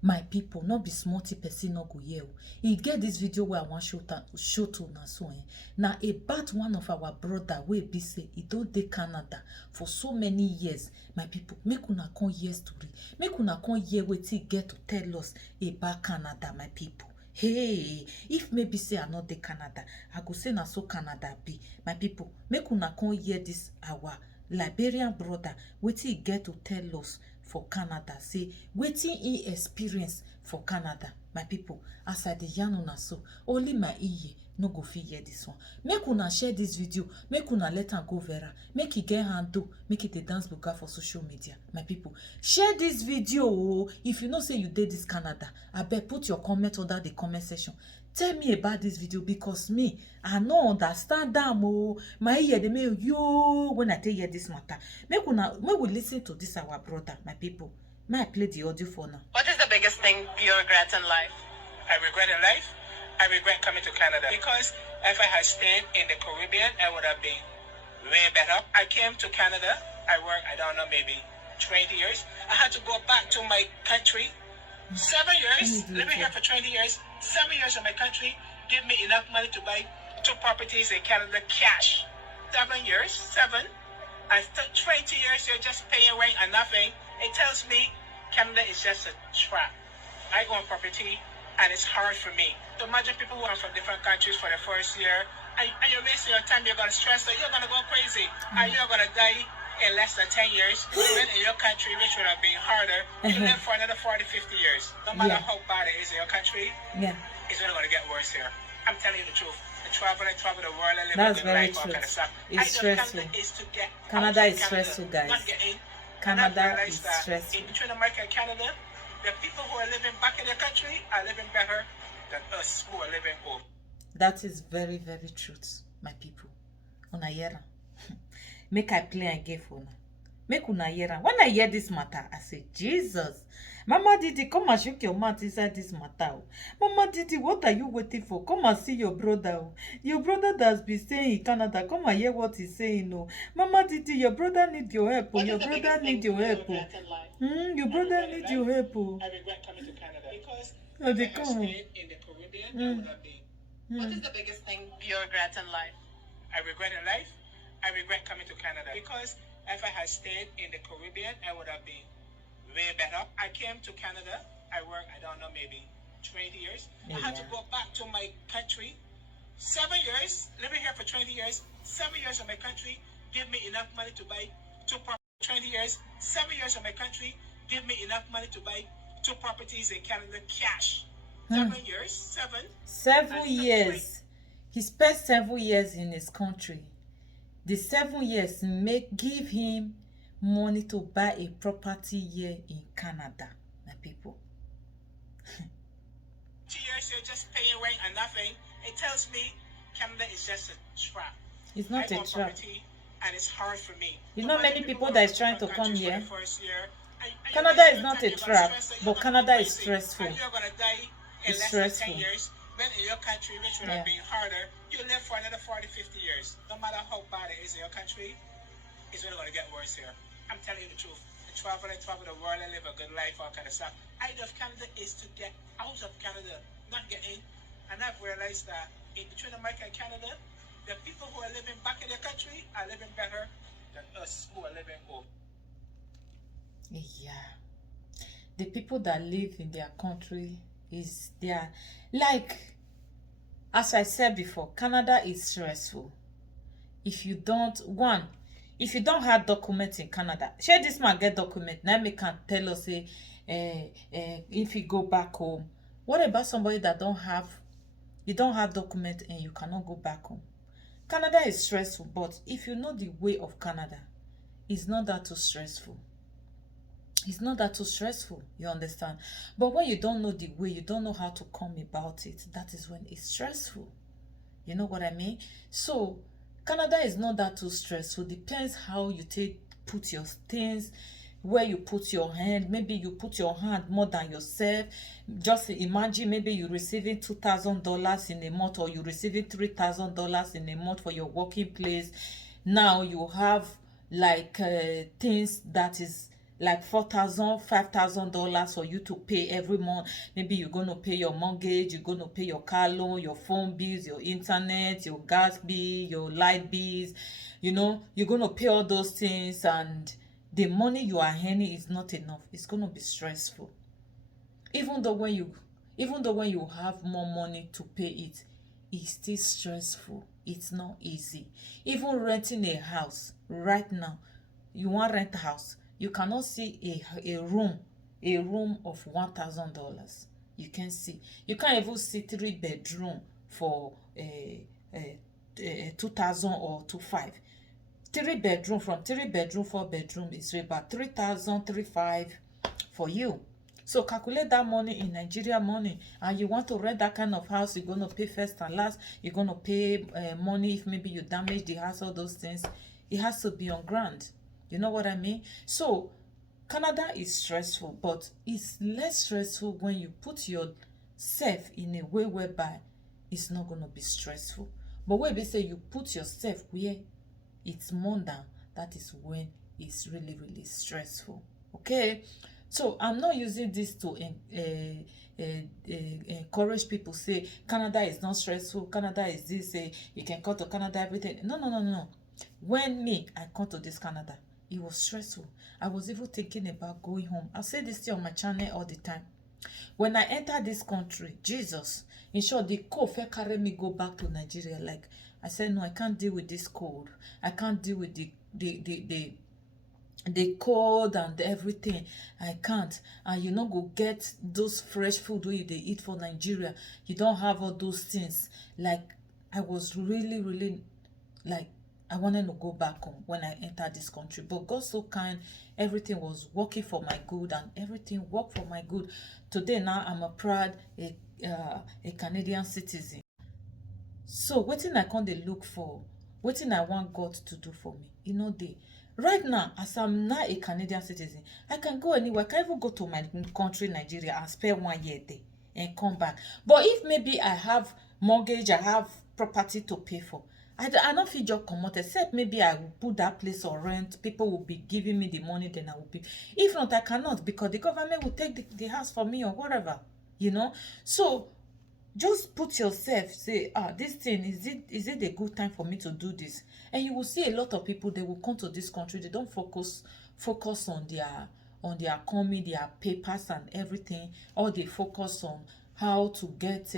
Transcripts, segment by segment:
My people, not be smarty person no go hear. He get this video where I want show to na so now about one of our brother wey be say he don dey Canada for so many years. My people, make una come hear story, make una come hear wetin he get to tell us about Canada. My people, hey, if maybe say I not dey Canada, I go say na so Canada be. My people, make una come hear this our Liberian brother wetin he get to tell us for Canada. Say wetin he experience for Canada. My people, as I dey yarn una so, only my ear no go fit hear this one. Make una share this video, make una let am go viral, make e get handle, make it a dance buga for social media. My people, share this video oh. If you know say you dey this Canada, abeg put your comment under the comment section. Tell me about this video, because me, I no understand am oh. My ear dey make yo when I tell you this matter. Make we listen to this our brother. My people, may I play the audio for now. What is the biggest thing you regret in life? I regret in life? I regret coming to Canada, because if I had stayed in the Caribbean, I would have been way better. I came to Canada, I worked, I don't know, maybe 20 years. I had to go back to my country. 7 years, living here for 20 years, 7 years in my country, give me enough money to buy 2 properties in Canada cash. 7 years, 7. I 20 years, you're just paying rent and nothing. It tells me Canada is just a trap. I own property and it's hard for me. So imagine people who are from different countries for the first year, and you're wasting your time, you're going to stress, so you're going to go crazy. And you're going to die in less than 10 years. When in your country, which would have been harder, you live for another 40, 50 years. No matter how bad it is in your country, it's only going to get worse here. I'm telling you the truth. I travel the world, I live a good life, all kind of stuff. It's stressful. Canada is stressful, guys. Canada is stressful. In between America and Canada, the people who are living back in their country are living better than us who are living home. That is very, very truth, my people. Una hear am. Make I play again for una. Make una hear am. When I hear this matter, I say, Jesus. Mama Didi, come and shook your mouth inside this matter. Mama Didi, what are you waiting for? Come and see your brother. Your brother that's been staying in Canada. Come and hear what he's saying. Oh. Mama Didi, your brother need your help. Your brother need your help. Your brother need your help. I regret coming to Canada, because if I had stayed in the Caribbean, I would have been. What is the biggest thing you regret in life? I regret in life? I regret coming to Canada, because if I had stayed in the Caribbean, I would have been way better. I came to Canada, I worked, I don't know, maybe 20 years. I had to go back to my country. 7 years, living here for 20 years, 7 years in my country, give me enough money to buy 2 properties. 20 years, 7 years in my country, give me enough money to buy 2 properties in Canada cash. 7 years, 7. 7 years. He spent 7 years in his country. The 7 years give him money to buy a property here in Canada, my people. 2 years, you're just paying rent and nothing. It tells me Canada is just a trap. It's not a trap. And it's hard for me. You know many people that is trying to come here. Canada is not a trap, but Canada is stressful. You're going to die in it's less stressful. than 10 years. When in your country, which would have been harder, you live for another 40, 50 years. No matter how bad it is in your country, it's only going to get worse here. I'm telling you the truth. I travel the world, I live a good life, all kind of stuff. Idea of Canada is to get out of Canada, not get in. And I've realized that in between America and Canada, the people who are living back in their country are living better than us who are living home. Yeah. The people that live in their country is their, like, as I said before, Canada is stressful. If you don't have documents in Canada, share this man get document. Now me can tell us say if you go back home. What about somebody that you don't have document and you cannot go back home? Canada is stressful, but if you know the way of Canada, it's not that too stressful. It's not that too stressful, you understand? But when you don't know the way, you don't know how to come about it, that is when it's stressful. You know what I mean? So Canada is not that too stressful. Depends how you put your things, where you put your hand. Maybe you put your hand more than yourself. Just imagine maybe you're receiving $2,000 in a month, or you're receiving $3,000 in a month for your working place. Now you have like things that is like $4,000, $5,000 for you to pay every month. Maybe you're going to pay your mortgage, you're going to pay your car loan, your phone bills, your internet, your gas bill, your light bills. You know, you're going to pay all those things, and the money you are earning is not enough. It's going to be stressful. Even though when you have more money to pay it, it's still stressful. It's not easy. Even renting a house right now, you want rent a house, you cannot see a room of $1,000. You can see. You can't even see 3 bedroom for 2,000 or 2,500. 3 bedroom, from 3 bedroom, 4 bedroom is about 3,000, 3,500 for you. So calculate that money in Nigeria money, and you want to rent that kind of house, you're going to pay first and last. You're going to pay money if maybe you damage the house, all those things. It has to be on ground. You know what I mean? So Canada is stressful, but it's less stressful when you put yourself in a way whereby it's not going to be stressful. But when we say you put yourself where it's mundane, that is when it's really, really stressful. Okay? So I'm not using this to encourage people say Canada is not stressful, Canada is this, you can come to Canada, everything. No. When I come to this Canada, it was stressful. I was even thinking about going home. I say this thing on my channel all the time. When I enter this country, Jesus, in short, the cold felt carry me go back to Nigeria. Like I said, no, I can't deal with this cold. I can't deal with the cold and everything. I can't. And you know, go get those fresh food where they eat for Nigeria. You don't have all those things. Like I was really, really, like I wanted to go back home when I entered this country. But God so kind, everything was working for my good, and everything worked for my good. Today now I'm a proud a Canadian citizen. So wetin I come dey look for, wetin I want God to do for me, you know, right now, as I'm now a Canadian citizen, I can go anywhere. I can even go to my country, Nigeria, and spend 1 year there and come back. But if maybe I have mortgage, I have property to pay for, I don't feel just come out, except maybe I will put that place on rent. People will be giving me the money, then I will pay. If not, I cannot, because the government will take the house for me or whatever, you know. So just put yourself, say, this thing, is it a good time for me to do this? And you will see a lot of people, they will come to this country, they don't focus on their coming, their papers and everything. Or they focus on how to get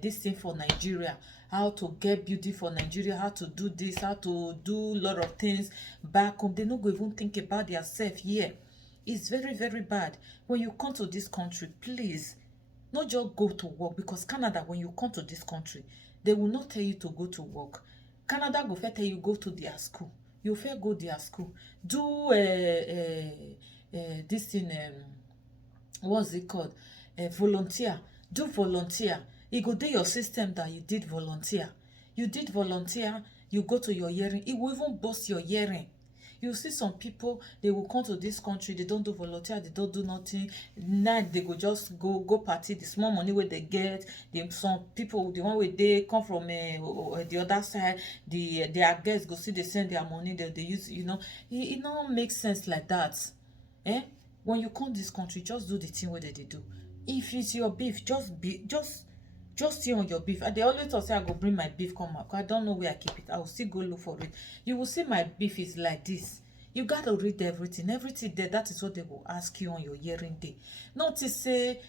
this thing for Nigeria, how to get beauty for Nigeria, how to do this, how to do a lot of things back home. They don't go even think about themselves here. It's very, very bad. When you come to this country, please, not just go to work, because Canada, when you come to this country, they will not tell you to go to work. Canada go first tell you go to their school. You first go their school. Do this thing, what's it called? Volunteer. Do volunteer. It go do your system that you did volunteer. You did volunteer, you go to your hearing. It will even boost your hearing. You see some people, they will come to this country, they don't do volunteer, they don't do nothing. Now they go just go party, the small money where they get. Some people, the one where they come from the other side, their guests go see, they send their money, they use, you know. It don't make sense like that. When you come this country, just do the thing where they do. If it's your beef, just stay on your beef. They always talk say I go bring my beef come out. I don't know where I keep it. I will still go look for it. You will see my beef is like this. You got to read everything there. That is what they will ask you on your hearing day. Not to say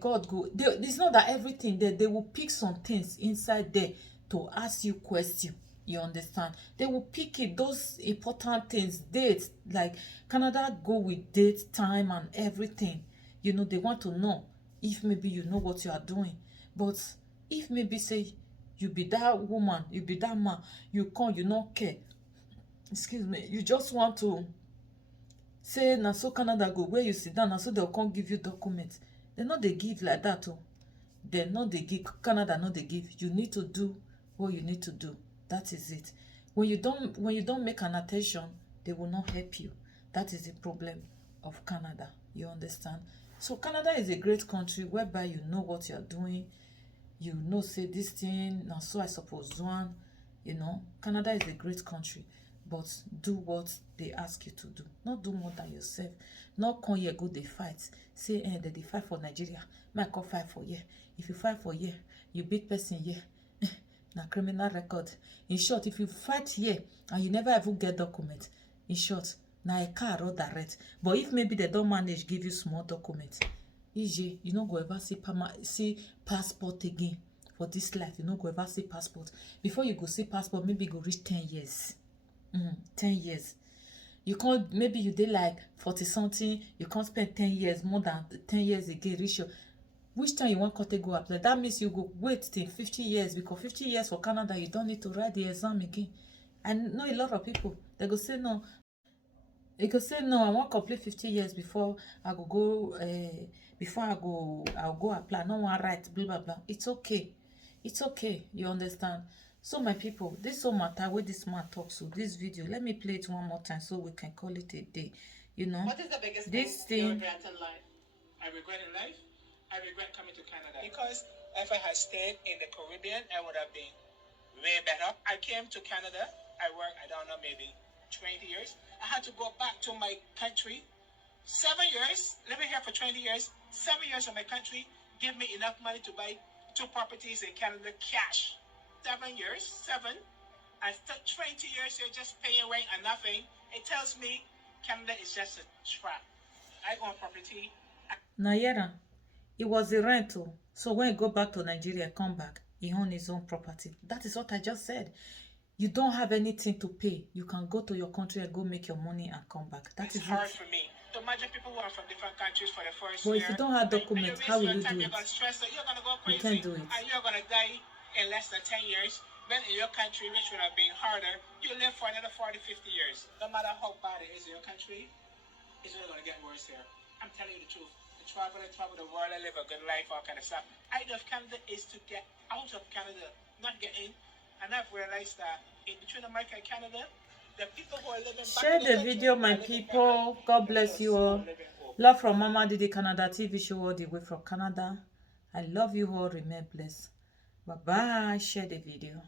God go. It's not that everything there. They will pick some things inside there to ask you question. You understand? They will pick it, those important things, dates, like Canada go with date, time, and everything. You know, they want to know if maybe you know what you are doing. But if maybe say you be that woman, you be that man, you come, you not care, excuse me, you just want to say na so Canada go, where you sit down, na so they'll come give you documents. They not they give like that. They not they give, Canada not they give. You need to do what you need to do. That is it. When you don't make an attention, they will not help you. That is the problem of Canada. You understand? So Canada is a great country whereby you know what you're doing. You know, say this thing, now so I suppose one, you know. Canada is a great country. but do what they ask you to do. Not do more than yourself. Not come here go dey fight. Say they fight for Nigeria. Make come fight for here. If you fight for here, you beat person here. Na criminal record. In short, if you fight here and you never even get document, in short, na a car or direct. But if maybe they don't manage give you small document, EJ, you no go ever see passport again. For this life, you no go ever see passport. Before you go see passport, maybe you go reach 10 years. 10 years. You can't, maybe you did like 40 something, you can't spend 10 years, more than 10 years again, reach your, which time you want to go apply? That means you go wait till 50 years, because 50 years for Canada, you don't need to write the exam again. I know a lot of people, they go say no. They go say no, I want to complete 50 years before I go, I'll go apply. No one write, blah, blah, blah. It's okay. It's okay, you understand? So my people, this whole matter where this man talks, so this video, let me play it one more time so we can call it a day. You know, what is the biggest this thing you thing regret in life? I regret in life? I regret coming to Canada. Because if I had stayed in the Caribbean, I would have been way better. I came to Canada. I worked, I don't know, maybe 20 years. I had to go back to my country. 7 years, living here for 20 years, 7 years in my country, give me enough money to buy 2 properties in Canada cash. 7 years, 7. I spent 20 years here just paying rent and nothing. It tells me Canada is just a trap. I own property. Nayera, it was a rental. So when you go back to Nigeria, come back, he own his own property. That is what I just said. You don't have anything to pay. You can go to your country and go make your money and come back. That is hard it. For me. So imagine people who are from different countries for the first But year. if you don't have documents, how will you do it? You're going to stress that you're going to go crazy. You can't do it. And you're going to die in less than 10 years. When in your country, which would have been harder, you live for another 40, 50 years. No matter how bad it is in your country, it's only going to get worse here. I'm telling you the truth. To travel the world and live a good life, all kind of stuff. Idea of Canada is to get out of Canada, not get in. And I've realized that in between America and Canada, the people who are living back share in the video, my people. God bless you all. Love from Mama Didi Canada TV show all the way from Canada. I love you all. Remain blessed. Bye bye. Share the video.